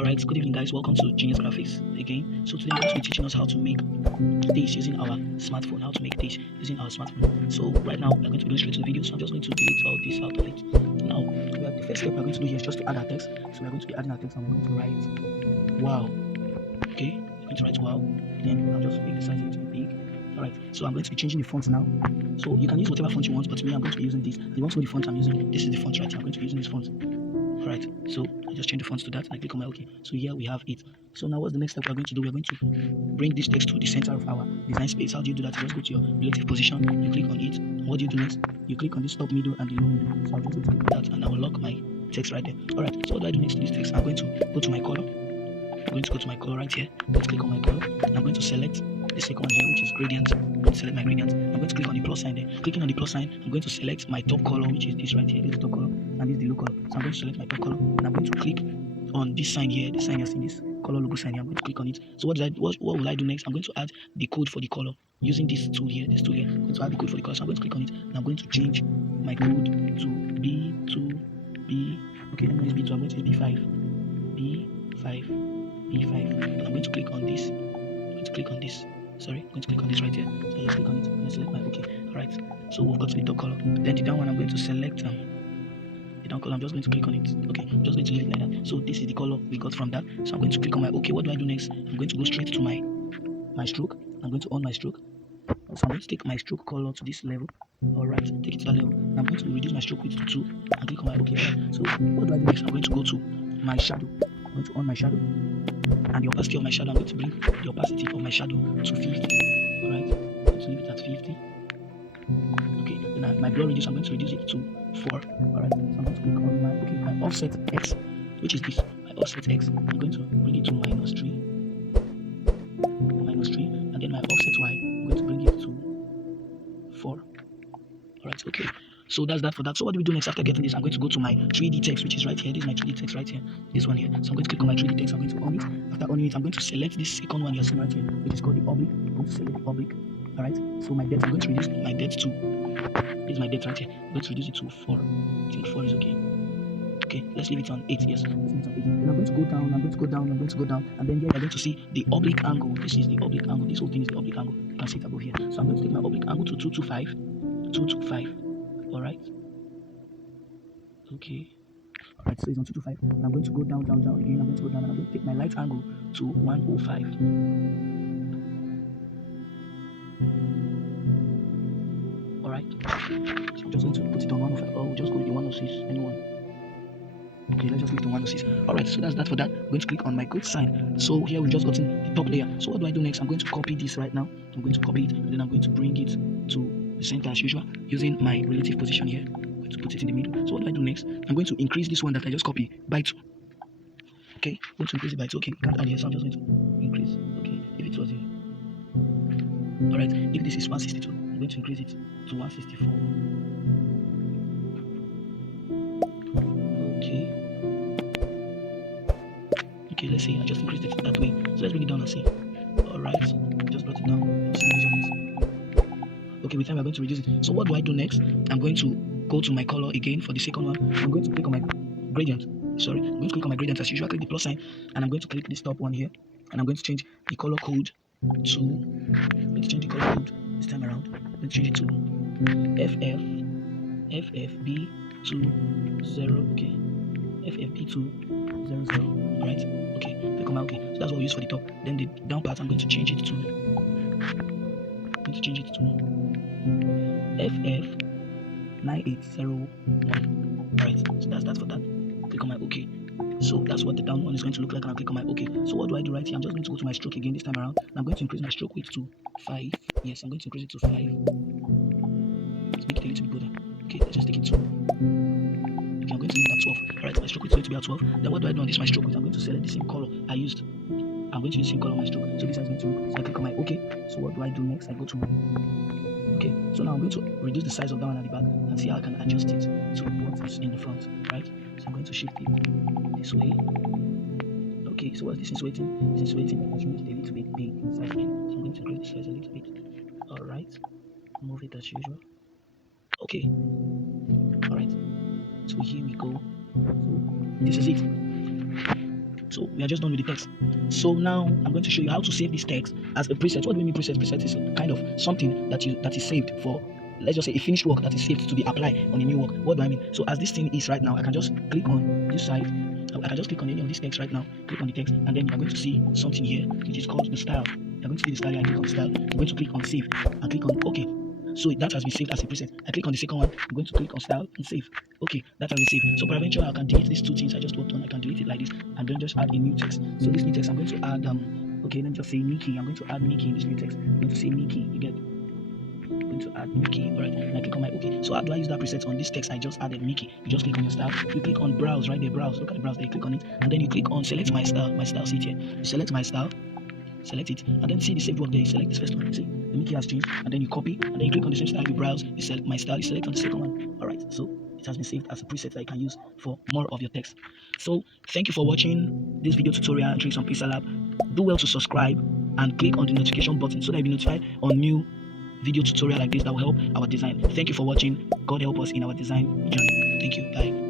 Alright, good evening guys, welcome to Genius Graphics again. So today I'm going to be teaching us how to make this using our smartphone, So right now we're going to be going straight to the video, so I'm just going to delete all this out of it. Now, the first step we're going to do here is just to add our text. So we're going to be adding our text and we're going to write wow. Okay, we're going to write wow, then I'll just make the size a little bit big. Alright, so I'm going to be changing the font now. So you can use whatever font you want, but me I'm going to be using this. And you want to know the font I'm using? This is the font right here. I'm going to be using this font. Alright, so I just change the fonts to that and I click on my OK. So here we have it. So now what's the next step we're going to do? We're going to bring this text to the center of our design space. How do you do that? You just go to your relative position, you click on it. What do you do next? You click on this top middle and the low middle. So I'm just going to click on that and I will lock my text right there. Alright, so what do I do next to this text? I'm going to go to my color. I'm going to go to my color right here. Let's click on my color. And I'm going to select the second one here, which is gradient. I'm going to select my gradient. I'm going to click on the plus sign there. Clicking on the plus sign, I'm going to select my top color, which is this right here. This is the top color, and this is the low color. So I'm going to select my top color, and I'm going to click on this sign here. This sign you're seeing, this color logo sign here. I'm going to click on it. So what will I do next? I'm going to add the code for the color using this tool here. I'm going to add the code for the color. So I'm going to click on it, and I'm going to change my code to B2B. Okay, let me use B2. I'm going to use B5. B5. And I'm going to click on this. I'm going to click on this. Sorry, I'm going to click on this right here. So let's click on it. Let's select my OK. Alright. So we've got to the top color. Then the down one I'm going to select the down color. I'm just going to click on it. Okay, I'm just going to leave it like that. So this is the color we got from that. So I'm going to click on my OK. What do I do next? I'm going to go straight to my stroke. I'm going to on my stroke. So I'm going to take my stroke color to this level. Alright, take it to that level. I'm going to reduce my stroke width to 2 and click on my OK. So what do I do next? I'm going to go to my shadow. I'm going to on my shadow. And the opacity of my shadow, I'm going to bring the opacity of my shadow to 50. Alright, I'm going to leave it at 50. Okay, then my blur reduce, I'm going to reduce it to 4. Alright, so I'm going to click on my offset X, which is this, my offset X. I'm going to bring it to -3, and then my offset Y, I'm going to bring it to 4. Alright, okay. So that's that for that. So what do we do next after getting this? I'm going to go to my 3D text, which is right here. This is my 3D text right here. This one here. So I'm going to click on my 3D text. I'm going to on it. After on it, I'm going to select this second one you're seeing right here, which is called the oblique. I'm going to select the oblique. Alright. So my depth, I'm going to reduce my depth to, this is my depth right here. I'm going to reduce it to 4. I think 4 is okay. Okay, let's leave it on 8. Yes, let's leave it on 8. Then I'm going to go down, I'm going to go down, I'm going to go down, and then here you're going to see the oblique angle. This is the oblique angle. This whole thing is the oblique angle. You can see it above here. So I'm going to take my oblique angle to 225. Alright. Okay. Alright, so it's on 225. And I'm going to go down again. I'm going to go down and I'm going to take my light angle to 105. Alright. So I'm just going to put it on 105. Oh, we'll just go with the 106. Anyone? Okay, let's just leave it on 106. Alright, so that's that for that. I'm going to click on my code sign. So here we've just gotten the top layer. So what do I do next? I'm going to copy this right now. I'm going to copy it and then I'm going to bring it to the center as usual using my relative position here. To put it in the middle. So what do I do next? I'm going to increase this one that I just copied by 2. Okay, I'm going to increase it by 2. Okay, can't add here, so I'm just going to increase. Okay, if it was here. Alright, if this is 162, I'm going to increase it to 164. Okay, let's see. I just increased it that way. So let's bring it down and see. Alright, just brought it down. Okay, with time we're going to reduce it. So what do I do next? I'm going to go to my color again for the second one. I'm going to click on my gradient. I'm going to click on my gradient as usual. Click the plus sign, and I'm going to click this top one here, and I'm going to change the color code to. I'm going to change the color code this time around. I'm going to change it to FFB20. Okay, FFB200. Alright. Okay. Click on my OK. So that's what we use for the top. Then the down part, I'm going to change it to. FF9801. Alright, so that's that for that. Click on my OK. So that's what the down one is going to look like, and I'll click on my OK. So what do I do right here? I'm just going to go to my stroke again this time around, and I'm going to increase my stroke width to 5. Yes, I'm going to increase it to 5. Let's make it a little bit broader. Okay, let's just take it to. Okay, I'm going to leave it at 12. Alright, my stroke width is going to be at 12. Then what do I do on this my stroke width? I'm going to select the same color I used. I'm going to use the same color on my stroke. So this is going to look. So I click on my OK. So what do I do next? I go to my. Okay, so now I'm going to reduce the size of that one at the back and see how I can adjust it to what is in the front, right? So I'm going to shift it this way. Okay, so what's this is waiting? This is waiting. I should make it a little bit big inside again. So I'm going to increase the size a little bit. Alright, move it as usual. Okay, alright, so here we go. So this is it. So we are just done with the text. So now I'm going to show you how to save this text as a preset. What do we mean preset? Preset is kind of something that is saved for, let's just say, a finished work that is saved to be applied on a new work. What do I mean? So as this thing is right now, I can just click on this side. I can just click on any of this text right now, click on the text, and then you're going to see something here which is called the style. You're going to see the style. I click on style. I'm going to click on save and click on OK. So that has been saved as a preset. I click on the second one. I'm going to click on style and save. Okay, that has been saved. So peradventure, I can delete these two things I just worked on. I can delete it like this and then just add a new text. So this new text, I'm going to add okay, let me just say Mickey. I'm going to add Mickey in this new text. I'm going to say Mickey. You get? I'm going to add Mickey. Alright, and I click on my OK. So how do I use that preset on this text? I just added Mickey. You just click on your style. You click on browse right there. Browse. Look at the browse there. You click on it, and then you click on select my style. My style seat here. You select my style. Select it, and then see the saved work there. You select this first one. See, the Mickey has changed, and then you copy, and then you click on the same style. You browse. You select my style. You select on the second one. Alright, so it has been saved as a preset that you can use for more of your text. So thank you for watching this video tutorial and tricks on Pixellab. Do well to subscribe and click on the notification button so that you'll be notified on new video tutorial like this that will help our design. Thank you for watching. God help us in our design journey. Thank you. Bye.